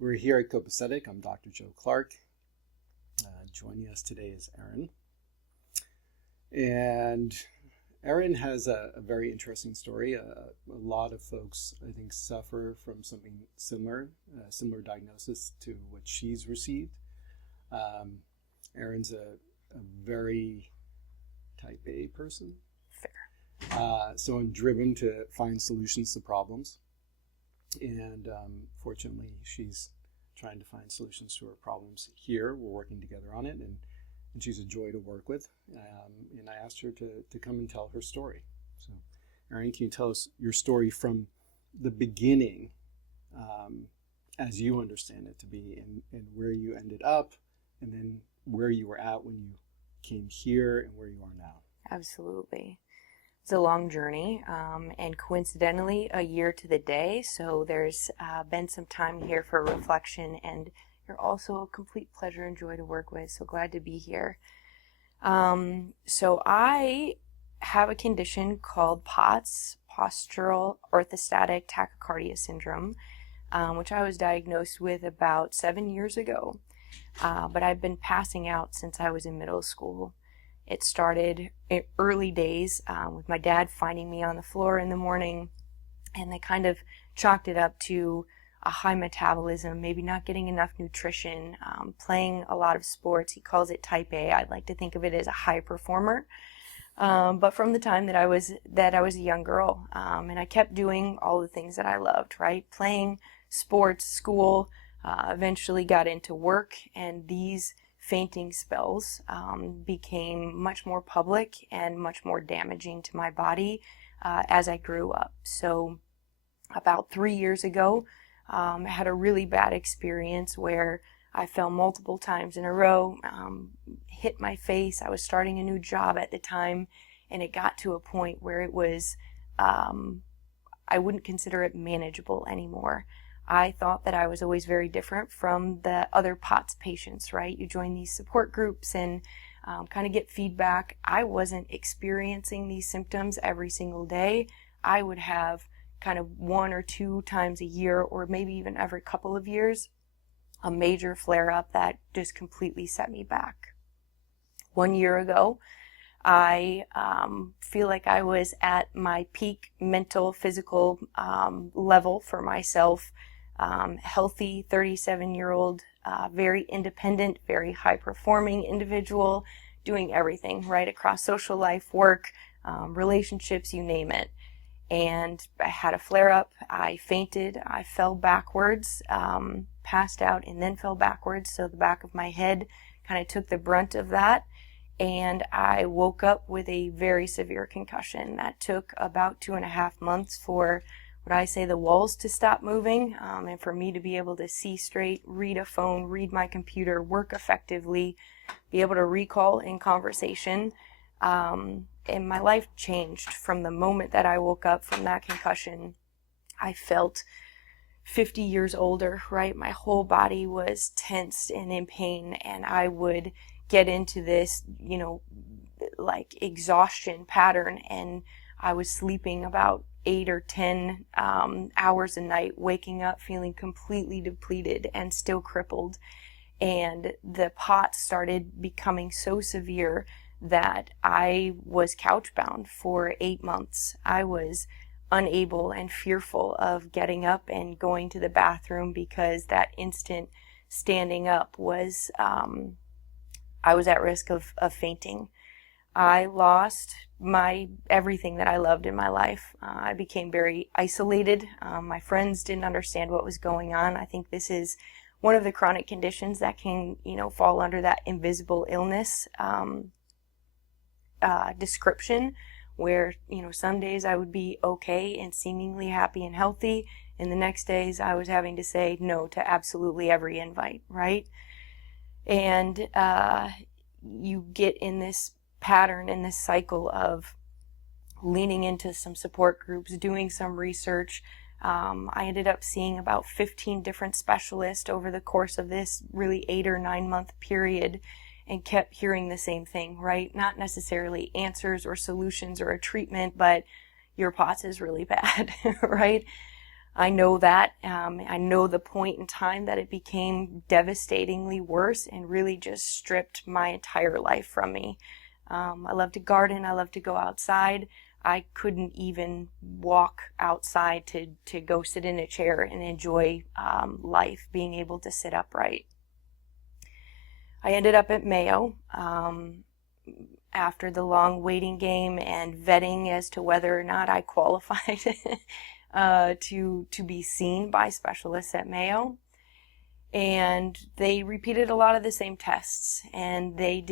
We're here at Copacetic. I'm Dr. Joe Clark. Joining us today is Erin. And Erin has a very interesting story. A lot of folks, I think, suffer from something similar, a similar diagnosis to what she's received. Erin's a very type A person. Fair. So I'm driven to find solutions to problems. And fortunately, she's trying to find solutions to her problems here. We're working together on it, and she's a joy to work with. And I asked her to come and tell her story. So, Erin, can you tell us your story from the beginning, as you understand it to be, and where you ended up, and then where you were at when you came here and where you are now? Absolutely. It's a long journey, and coincidentally a year to the day, so there's been some time here for reflection, and you're also a complete pleasure and joy to work with, so glad to be here. So I have a condition called POTS, Postural Tachycardia Syndrome, which I was diagnosed with about 7 years ago, but I've been passing out since I was in middle school. It started in early days with my dad finding me on the floor in the morning, and they kind of chalked it up to a high metabolism, maybe not getting enough nutrition, playing a lot of sports. He calls it type A. I'd like to think of it as a high performer. But from the time that I was a young girl, and I kept doing all the things that I loved, right? Playing sports, school, eventually got into work, and these fainting spells became much more public and much more damaging to my body as I grew up. So about 3 years ago, I had a really bad experience where I fell multiple times in a row, hit my face. I was starting a new job at the time, and it got to a point where it was, I wouldn't consider it manageable anymore. I thought that I was always very different from the other POTS patients, right? You join these support groups and kind of get feedback. I wasn't experiencing these symptoms every single day. I would have kind of 1 or 2 times a year, or maybe even every couple of years, a major flare-up that just completely set me back. 1 year ago, I feel like I was at my peak mental, physical level for myself. Healthy 37-year-old, very independent, very high-performing individual, doing everything right across social life, work, relationships, you name it. And I had a flare-up. I fainted. I fell backwards, passed out, and then fell backwards. So the back of my head kind of took the brunt of that. And I woke up with a very severe concussion that took about 2.5 months for what I say the walls to stop moving, and for me to be able to see straight, read a phone, read my computer, work effectively, be able to recall in conversation. And my life changed from the moment that I woke up from that concussion. I felt 50 years older, right? My whole body was tensed and in pain, and I would get into this, like exhaustion pattern, and I was sleeping about 8 or 10 hours a night, waking up feeling completely depleted and still crippled. And the POTS started becoming so severe that I was couch-bound for 8 months. I was unable and fearful of getting up and going to the bathroom because that instant standing up was, I was at risk of fainting. I lost everything that I loved in my life. I became very isolated. My friends didn't understand what was going on. I think this is one of the chronic conditions that can, fall under that invisible illness description, where, some days I would be okay and seemingly happy and healthy, and the next days I was having to say no to absolutely every invite, right? And you get in this pattern, in this cycle of leaning into some support groups, doing some research. I ended up seeing about 15 different specialists over the course of this really 8 or 9 month period, and kept hearing the same thing, right? Not necessarily answers or solutions or a treatment, but your POTS is really bad, right? I know that. I know the point in time that it became devastatingly worse and really just stripped my entire life from me. I love to garden. I love to go outside. I couldn't even walk outside to go sit in a chair and enjoy life, being able to sit upright. I ended up at Mayo after the long waiting game and vetting as to whether or not I qualified to be seen by specialists at Mayo. And they repeated a lot of the same tests, and they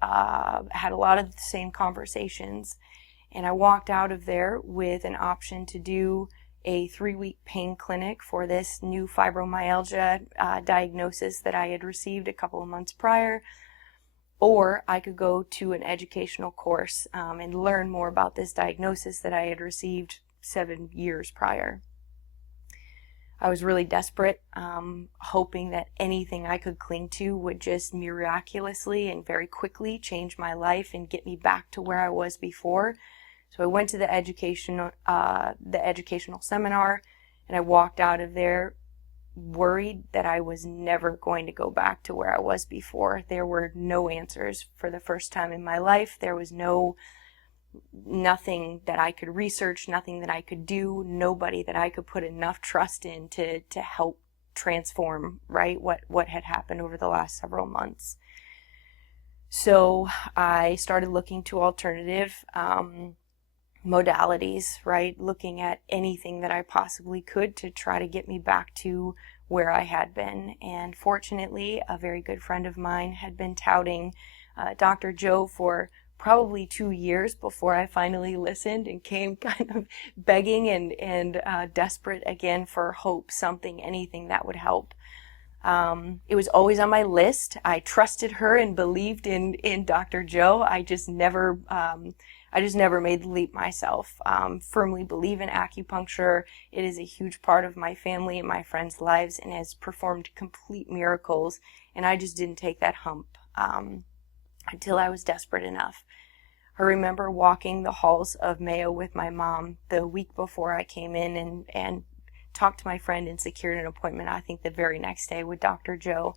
had a lot of the same conversations. And I walked out of there with an option to do a 3-week pain clinic for this new fibromyalgia diagnosis that I had received a couple of months prior, or I could go to an educational course and learn more about this diagnosis that I had received 7 years prior. I was really desperate, hoping that anything I could cling to would just miraculously and very quickly change my life and get me back to where I was before. So I went to the educational seminar, and I walked out of there worried that I was never going to go back to where I was before. There were no answers for the first time in my life. There was nothing that I could research, nothing that I could do, nobody that I could put enough trust in to help transform, right, what had happened over the last several months. So I started looking to alternative modalities, right, looking at anything that I possibly could to try to get me back to where I had been. And fortunately, a very good friend of mine had been touting Dr. Joe for probably 2 years before I finally listened and came kind of begging and desperate again for hope, something, anything that would help. It was always on my list. I trusted her and believed in Dr. Joe. I just never made the leap myself. Firmly believe in acupuncture. It is a huge part of my family and my friends' lives and has performed complete miracles. And I just didn't take that hump until I was desperate enough. I remember walking the halls of Mayo with my mom the week before I came in and talked to my friend and secured an appointment, I think the very next day, with Dr. Joe.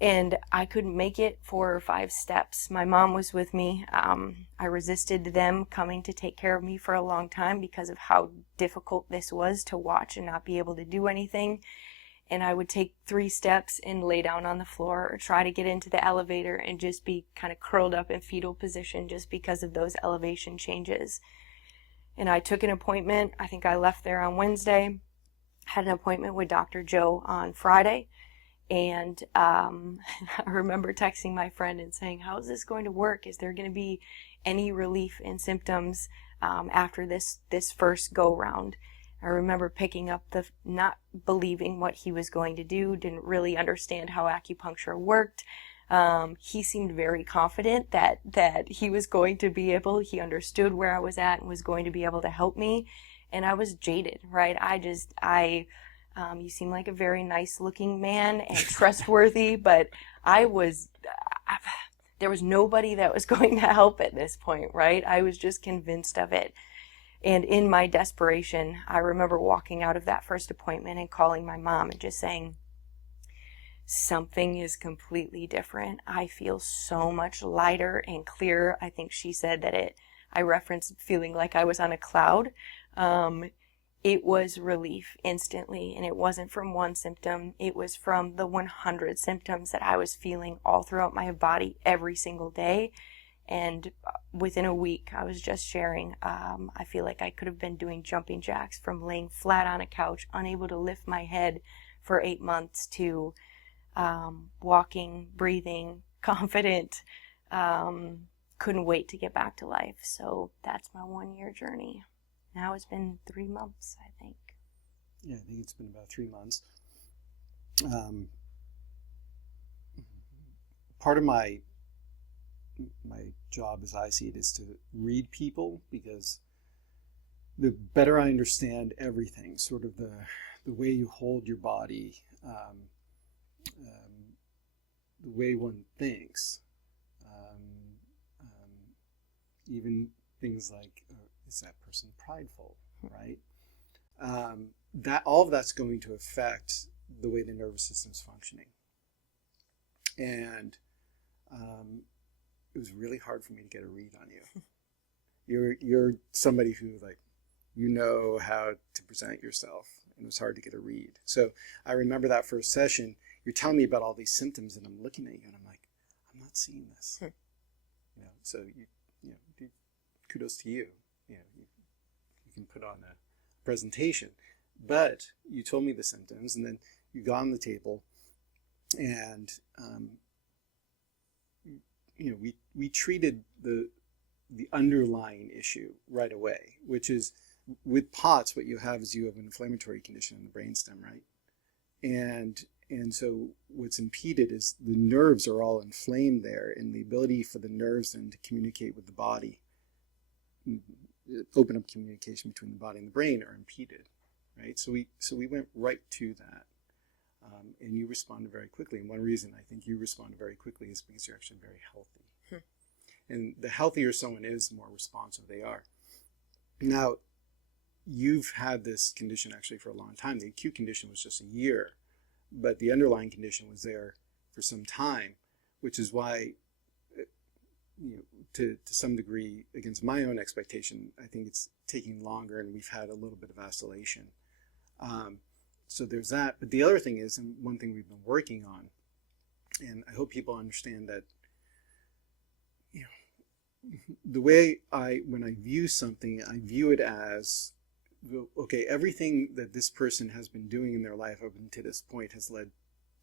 And I couldn't make it 4 or 5 steps. My mom was with me. I resisted them coming to take care of me for a long time because of how difficult this was to watch and not be able to do anything. And I would take 3 steps and lay down on the floor or try to get into the elevator and just be kind of curled up in fetal position just because of those elevation changes. And I took an appointment. I think I left there on Wednesday, had an appointment with Dr. Joe on Friday. And I remember texting my friend and saying, how is this going to work? Is there going to be any relief in symptoms after this first go-round? I remember picking up not believing what he was going to do, didn't really understand how acupuncture worked. He seemed very confident that he was going to be able, he understood where I was at and was going to be able to help me. And I was jaded, right? You seem like a very nice looking man and trustworthy, but there was nobody that was going to help at this point, right? I was just convinced of it. And in my desperation, I remember walking out of that first appointment and calling my mom and just saying, something is completely different. I feel so much lighter and clearer. I think she said that I referenced feeling like I was on a cloud. It was relief instantly, and it wasn't from one symptom. It was from the 100 symptoms that I was feeling all throughout my body every single day. And within a week, I was just sharing, I feel like I could have been doing jumping jacks from laying flat on a couch, unable to lift my head for 8 months, to walking, breathing, confident, couldn't wait to get back to life. So that's my 1-year journey. Now it's been 3 months, I think. Yeah, I think it's been about 3 months. Part of my job, as I see it, is to read people, because the better I understand everything, sort of the way you hold your body, the way one thinks, even things like, is that person prideful, right? that all of that's going to affect the way the nervous system is functioning. And it was really hard for me to get a read on you. You're somebody who, like, you know how to present yourself, and it was hard to get a read. So I remember that first session, you're telling me about all these symptoms, and I'm looking at you and I'm like, I'm not seeing this. You know, so kudos to you. You know, you can put on a presentation. But you told me the symptoms, and then you got on the table, and you know, we treated the underlying issue right away, which is, with POTS, what you have is you have an inflammatory condition in the brainstem, right? And so what's impeded is the nerves are all inflamed there, and the ability for the nerves then to communicate with the body, open up communication between the body and the brain, are impeded, right? So we went right to that, and you responded very quickly. And one reason I think you responded very quickly is because you're actually very healthy. And the healthier someone is, the more responsive they are. Now, you've had this condition actually for a long time. The acute condition was just a year, but the underlying condition was there for some time, which is why, you know, to some degree, against my own expectation, I think it's taking longer, and we've had a little bit of vacillation. So there's that. But the other thing is, and one thing we've been working on, and I hope people understand that, you know, the way when I view something, I view it as, okay, everything that this person has been doing in their life up until this point has led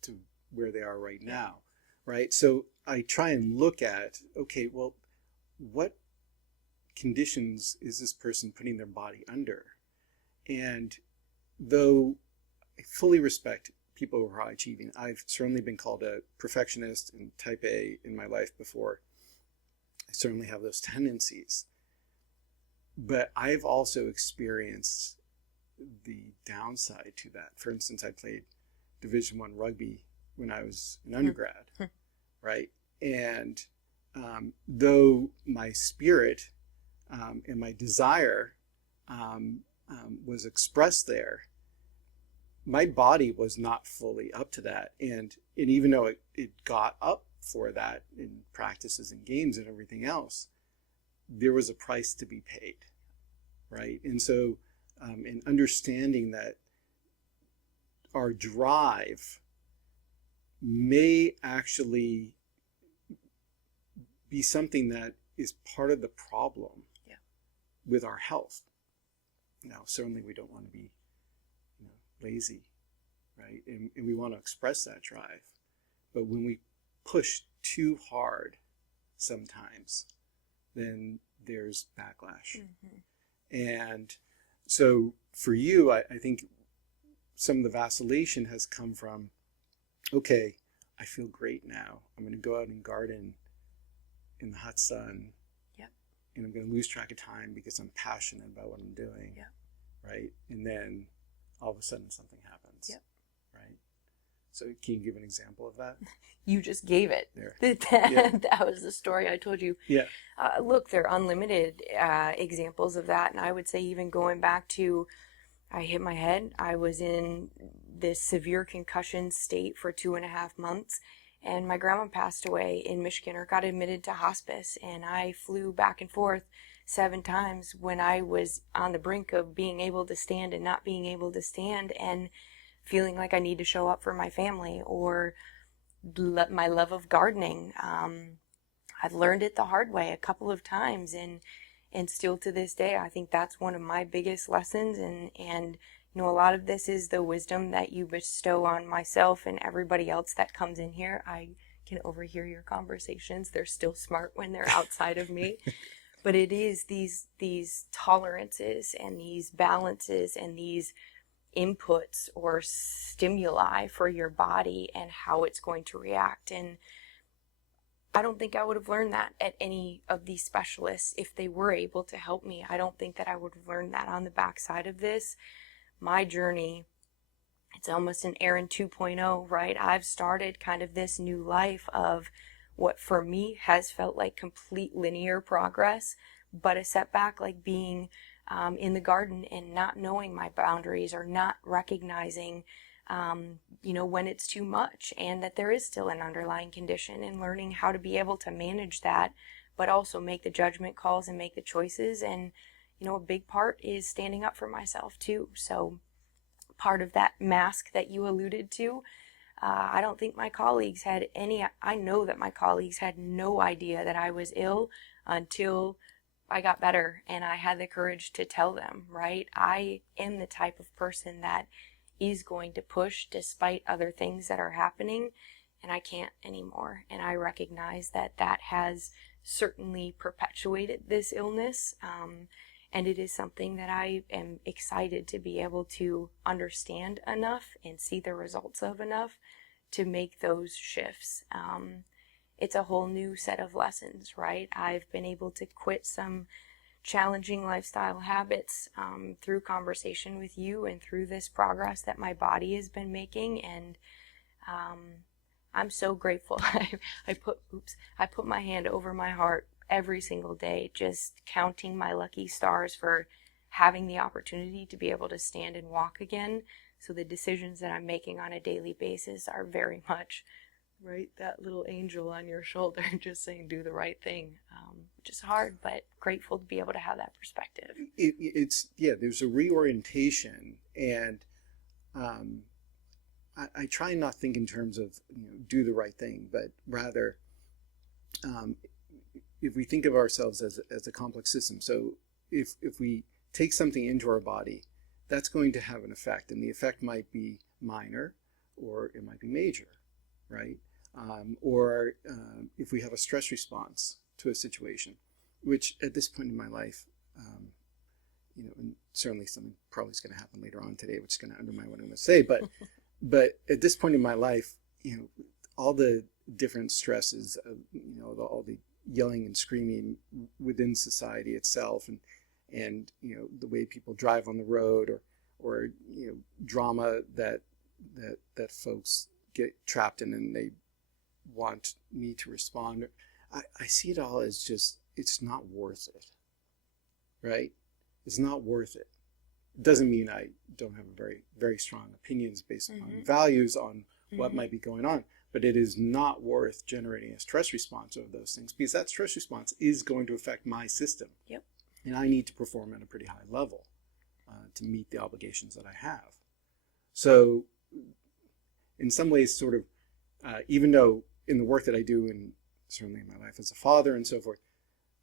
to where they are right now, right? So I try and look at, okay, well, what conditions is this person putting their body under? And though I fully respect people who are high achieving, I've certainly been called a perfectionist and type A in my life before. I certainly have those tendencies. But I've also experienced the downside to that. For instance, I played Division I rugby when I was an undergrad, right? And though my spirit and my desire was expressed there, my body was not fully up to that. And even though it got up for that in practices and games and everything else, there was a price to be paid, right? And so in understanding that our drive may actually be something that is part of the problem with our health. Now, certainly we don't want to be, you know, lazy, right? And we want to express that drive. But when we push too hard sometimes, then there's backlash. And so for you, I think some of the vacillation has come from, okay, I feel great now. I'm going to go out and garden in the hot sun. And I'm going to lose track of time because I'm passionate about what I'm doing. Right? And then all of a sudden something happens. Right? So can you give an example of that? You just gave it. There. That was the story I told you. Look, there are unlimited examples of that. And I would say even going back to, I hit my head. I was in this severe concussion state for 2.5 months. And my grandma passed away in Michigan, or got admitted to hospice. And I flew back and forth 7 times when I was on the brink of being able to stand and not being able to stand, and feeling like I need to show up for my family, or my love of gardening. I've learned it the hard way a couple of times, and still to this day, I think that's one of my biggest lessons. And you know, a lot of this is the wisdom that you bestow on myself and everybody else that comes in here. I can overhear your conversations. They're still smart when they're outside of me. But it is these tolerances and these balances and these inputs or stimuli for your body and how it's going to react. And I don't think I would have learned that at any of these specialists if they were able to help me. I don't think that I would have learned that on the backside of this. My journey, it's almost an Erin 2.0, right? I've started kind of this new life of what for me has felt like complete linear progress, but a setback, like being in the garden and not knowing my boundaries or not recognizing, when it's too much and that there is still an underlying condition, and learning how to be able to manage that, but also make the judgment calls and make the choices. And, a big part is standing up for myself too. So part of that mask that you alluded to, I don't think my colleagues had I know that my colleagues had no idea that I was ill until I got better and I had the courage to tell them, right? I am the type of person that is going to push despite other things that are happening, and I can't anymore. And I recognize that that has certainly perpetuated this illness, and it is something that I am excited to be able to understand enough and see the results of enough to make those shifts. It's a whole new set of lessons, right? I've been able to quit some challenging lifestyle habits through conversation with you and through this progress that my body has been making, and I'm so grateful. I put my hand over my heart every single day, just counting my lucky stars for having the opportunity to be able to stand and walk again. So the decisions that I'm making on a daily basis are very much, right, that little angel on your shoulder just saying do the right thing, which is hard, but grateful to be able to have that perspective. There's a reorientation, and I try and not think in terms of do the right thing, but rather if we think of ourselves as a complex system. So if we take something into our body, that's going to have an effect, and the effect might be minor or it might be major, right? Or if we have a stress response to a situation, which at this point in my life, and certainly something probably is going to happen later on today, which is going to undermine what I'm going to say, but at this point in my life, all the different stresses of, all the yelling and screaming within society itself, and the way people drive on the road, or drama that folks get trapped in, and they want me to respond. I see it all as just, it's not worth it, right? It's not worth it. It doesn't mean I don't have very, very strong opinions based on values on what might be going on, but it is not worth generating a stress response over those things, because that stress response is going to affect my system. Yep. And I need to perform at a pretty high level to meet the obligations that I have. So in some ways, sort of, even though in the work that I do, and certainly in my life as a father and so forth,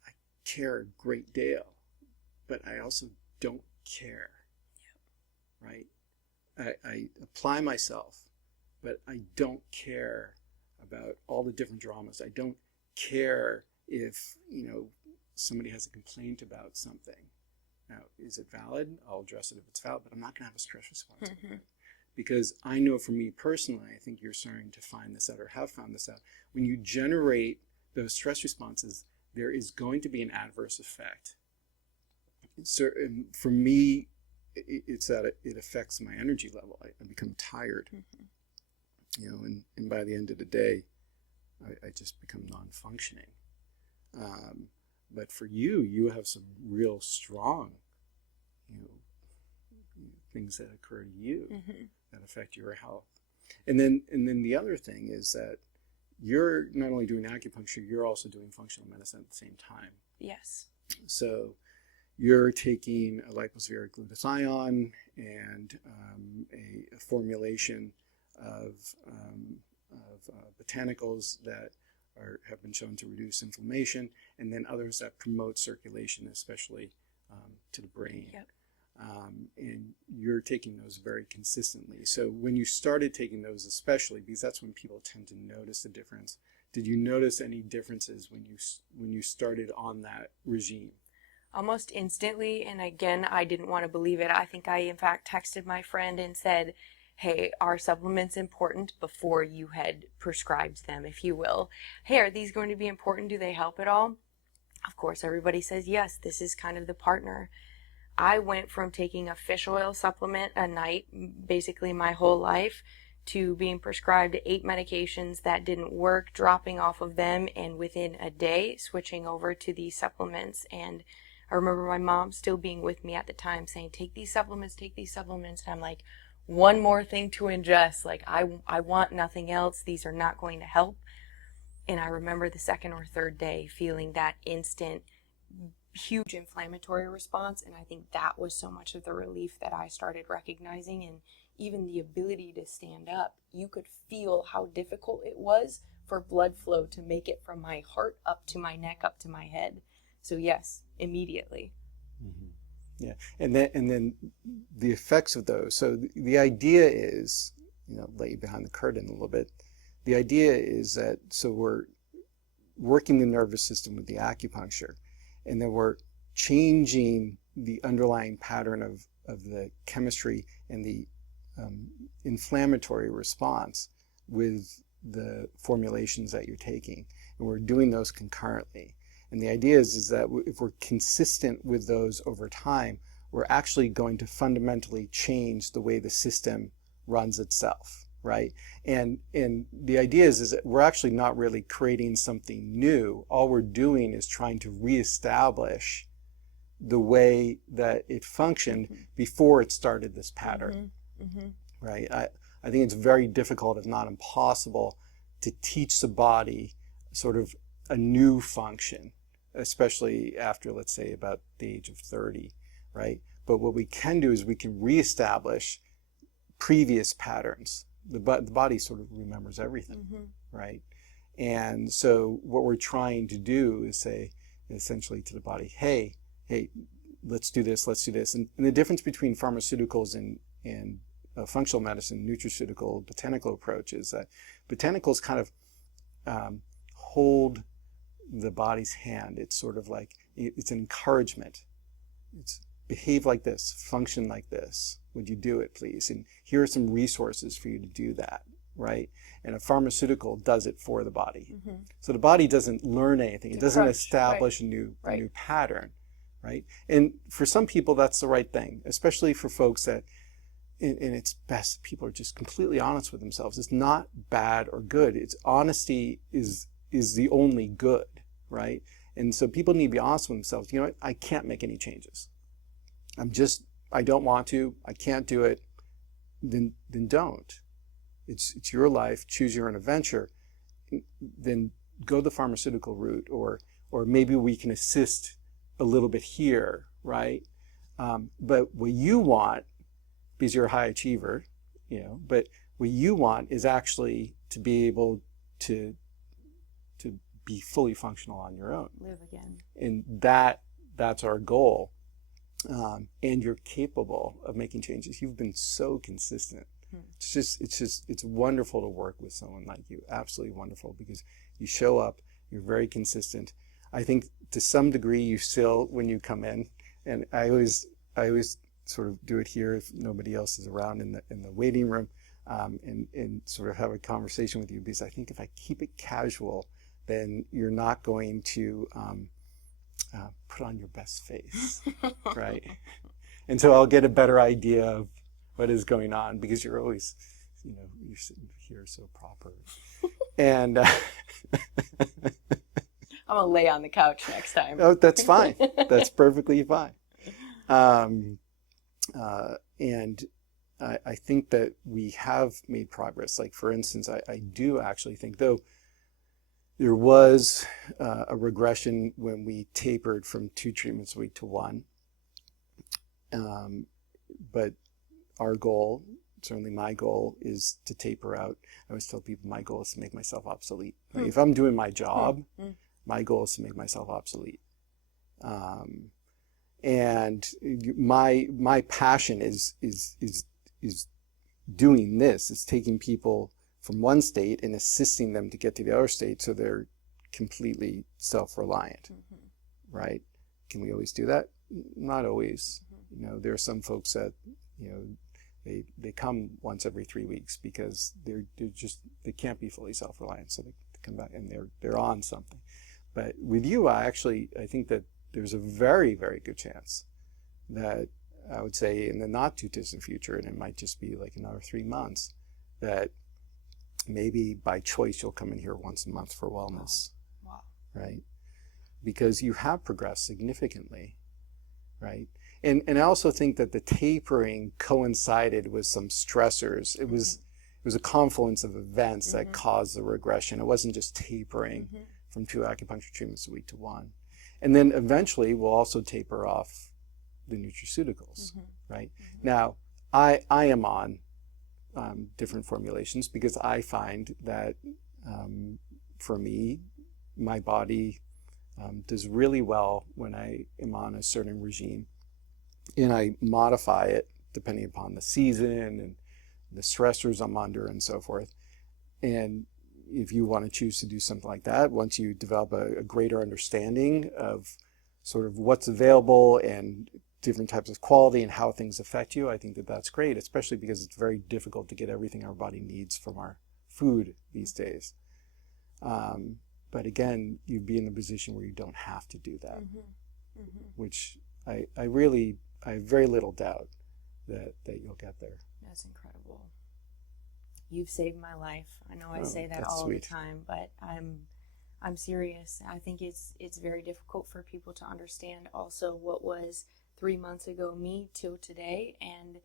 I care a great deal, but I also don't care, right? I apply myself, but I don't care about all the different dramas. I don't care if, somebody has a complaint about something. Now, is it valid? I'll address it if it's valid, but I'm not going to have a stress response over it. Because I know for me personally, I think you're starting to find this out or have found this out. When you generate those stress responses, there is going to be an adverse effect. So for me, it's that it affects my energy level. I become tired, and by the end of the day, I just become non-functioning. But for you have some real strong, things that occur to you that affect your health. And then the other thing is that you're not only doing acupuncture, you're also doing functional medicine at the same time. Yes. So you're taking a lipospheric glutathione and a formulation of botanicals that have been shown to reduce inflammation, and then others that promote circulation, especially to the brain. Yep. And you're taking those very consistently. So when you started taking those, especially because that's when people tend to notice the difference, did you notice any differences when you started on that regime? Almost instantly, and again, I didn't want to believe it. I think I, in fact, texted my friend and said, hey, are supplements important, before you had prescribed them, if you will. Hey, are these going to be important? Do they help at all? Of course, everybody says yes. This is kind of the partner. I went from taking a fish oil supplement a night, basically my whole life, to being prescribed 8 medications that didn't work, dropping off of them, and within a day switching over to these supplements. And I remember my mom still being with me at the time saying, take these supplements, take these supplements. And I'm like, one more thing to ingest. Like, I want nothing else. These are not going to help. And I remember the second or third day feeling that instant, huge inflammatory response. And I think that was so much of the relief that I started recognizing. And even the ability to stand up, you could feel how difficult it was for blood flow to make it from my heart up to my neck, up to my head. So yes, immediately. Mm-hmm. Yeah, and then the effects of those. So the idea is, lay behind the curtain a little bit. The idea is that, so we're working the nervous system with the acupuncture, and then we're changing the underlying pattern of the chemistry and the inflammatory response with the formulations that you're taking. And we're doing those concurrently. And the idea is that if we're consistent with those over time, we're actually going to fundamentally change the way the system runs itself, right? And the idea is that we're actually not really creating something new. All we're doing is trying to reestablish the way that it functioned before it started this pattern, right? I think it's very difficult, if not impossible, to teach the body sort of a new function, especially after, let's say, about the age of 30, right? But what we can do is we can reestablish previous patterns. The body sort of remembers everything, right? And so what we're trying to do is say, essentially, to the body, hey, let's do this. And the difference between pharmaceuticals and functional medicine, nutraceutical, botanical approach is that botanicals kind of hold the body's hand. It's sort of like, it's an encouragement. It's behave like this, function like this. Would you do it, please? And here are some resources for you to do that, right? And a pharmaceutical does it for the body. So the body doesn't learn anything. It doesn't establish a new pattern, right? And for some people, that's the right thing, especially for folks that, and it's best people are just completely honest with themselves. It's not bad or good. It's honesty is the only good, right? And so people need to be honest with themselves. You know what? I can't make any changes. I don't want to. I can't do it. Then don't. It's your life. Choose your own adventure. Then go the pharmaceutical route, or maybe we can assist a little bit here, right? But what you want, because you're a high achiever, but what you want is actually to be able to be fully functional on your own. Live again. And that's our goal. And you're capable of making changes. You've been so consistent. It's wonderful to work with someone like you. Absolutely wonderful, because you show up, you're very consistent. I think to some degree you still, when you come in, and I always sort of do it here if nobody else is around in the waiting room, and sort of have a conversation with you, because I think if I keep it casual, then you're not going to put on your best face, right? And so I'll get a better idea of what is going on, because you're always, you're sitting here so proper. And I'm going to lay on the couch next time. Oh, that's fine. That's perfectly fine. And I think that we have made progress. Like, for instance, I do actually think, though, there was a regression when we tapered from 2 treatments a week to 1. But our goal, certainly my goal, is to taper out. I always tell people my goal is to make myself obsolete. Like, if I'm doing my job, my goal is to make myself obsolete. And my passion is doing this. It's taking people from one state and assisting them to get to the other state, so they're completely self-reliant, right? Can we always do that? Not always. There are some folks that, they come once every 3 weeks because they can't be fully self-reliant, so they come back and they're on something. But with you, I think that there's a very, very good chance that, I would say, in the not too distant future, and it might just be like another 3 months, that maybe by choice you'll come in here once a month for wellness. Wow. Right? Because you have progressed significantly. right? And I also think that the tapering coincided with some stressors. It was a confluence of events that caused the regression. It wasn't just tapering from 2 acupuncture treatments a week to 1. And then eventually we'll also taper off the nutraceuticals, right? Now, I am on different formulations because I find that for me, my body does really well when I am on a certain regime, and I modify it depending upon the season and the stressors I'm under and so forth. And if you want to choose to do something like that, once you develop a greater understanding of sort of what's available and different types of quality and how things affect you, I think that that's great, especially because it's very difficult to get everything our body needs from our food these days. But again, you'd be in a position where you don't have to do that, which I have very little doubt that you'll get there. That's incredible. You've saved my life. I know I say that all sweet. the time, but I'm serious. I think it's very difficult for people to understand also what was 3 months ago me till today. And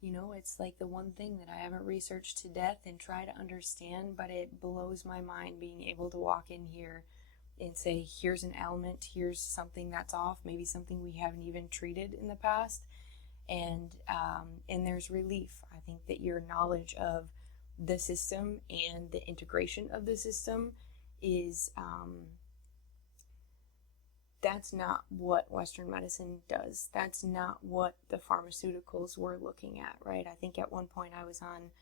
you know, it's like the one thing that I haven't researched to death and try to understand, but it blows my mind being able to walk in here and say, here's an element, here's something that's off, maybe something we haven't even treated in the past, and there's relief. I think that your knowledge of the system and the integration of the system is that's not what Western medicine does. That's not what the pharmaceuticals were looking at, right? I think at one point I was on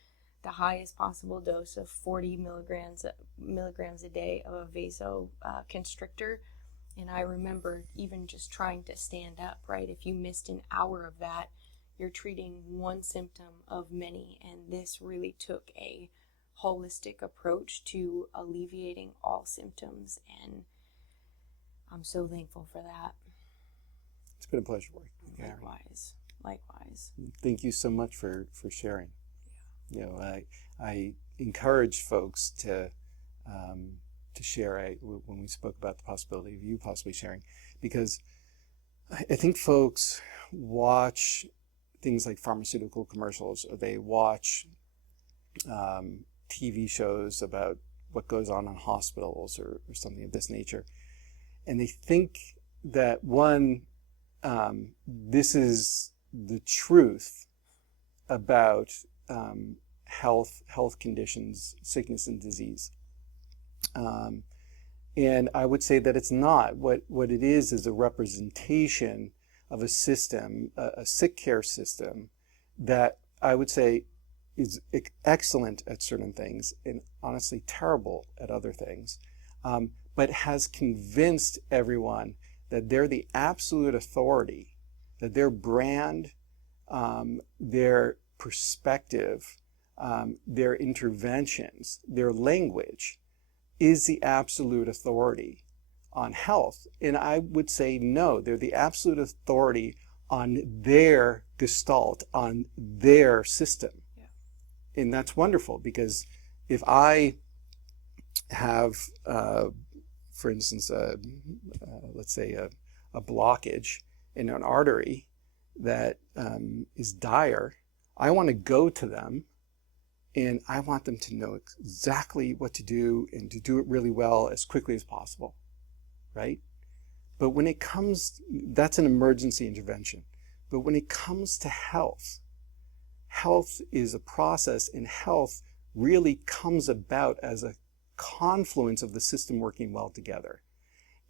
the highest possible dose of 40 milligrams a day of a vasoconstrictor. And I remember even just trying to stand up, right? If you missed an hour of that, you're treating one symptom of many. And this really took a holistic approach to alleviating all symptoms. And I'm so thankful for that. It's been a pleasure working with you, Erin. Likewise. Thank you so much for sharing. You know, I encourage folks to share. When we spoke about the possibility of you possibly sharing, because I think folks watch things like pharmaceutical commercials, or they watch TV shows about what goes on in hospitals or something of this nature. And they think that, one, this is the truth about health conditions, sickness and disease. And I would say that it's not. What it is a representation of a system, a sick care system, that I would say is excellent at certain things and honestly terrible at other things. But has convinced everyone that they're the absolute authority, that their brand, their perspective, their interventions, their language is the absolute authority on health. And I would say no, they're the absolute authority on their gestalt, on their system. Yeah. And that's wonderful, because if I have for instance, let's say a blockage in an artery that is dire, I want to go to them and I want them to know exactly what to do and to do it really well as quickly as possible, right? But when it comes, that's an emergency intervention. But when it comes to health, health is a process, and health really comes about as a confluence of the system working well together.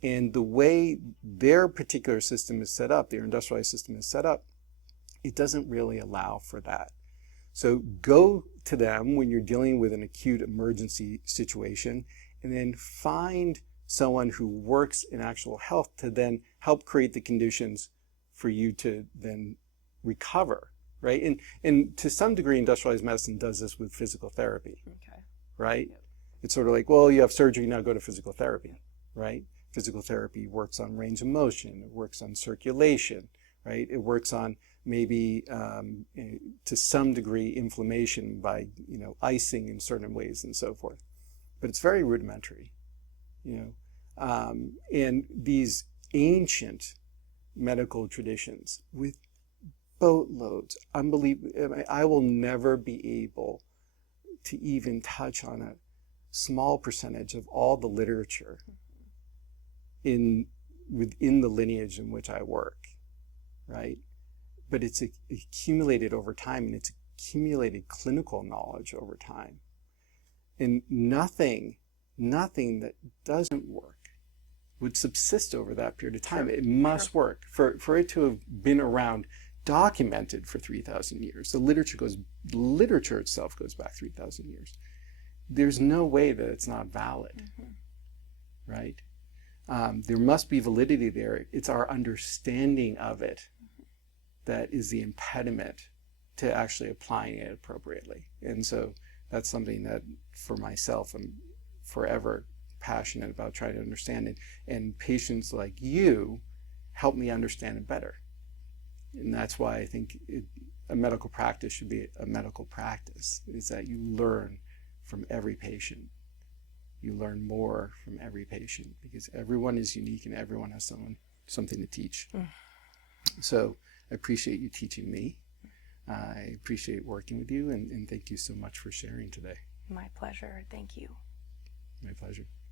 And the way their particular system is set up, their industrialized system is set up, it doesn't really allow for that. So go to them when you're dealing with an acute emergency situation, and then find someone who works in actual health to then help create the conditions for you to then recover, right? And to some degree, industrialized medicine does this with physical therapy, right? Yep. It's sort of like, well, you have surgery, now go to physical therapy, right? Physical therapy works on range of motion, it works on circulation, right? It works on maybe to some degree inflammation by, icing in certain ways and so forth. But it's very rudimentary, and these ancient medical traditions with boatloads, unbelievable. I will never be able to even touch on a small percentage of all the literature within the lineage in which I work, right? But it's accumulated over time, and it's accumulated clinical knowledge over time. And nothing that doesn't work would subsist over that period of time. It must work. For it to have been around, documented for 3,000 years. The literature itself goes back 3,000 years. There's no way that it's not valid, right? There must be validity there. It's our understanding of it that is the impediment to actually applying it appropriately. And so that's something that, for myself, I'm forever passionate about trying to understand it. And patients like you help me understand it better. And that's why I think a medical practice should be a medical practice, is that you learn from every patient. You learn more from every patient, because everyone is unique and everyone has something to teach. So I appreciate you teaching me. I appreciate working with you, and thank you so much for sharing today. My pleasure. Thank you. My pleasure.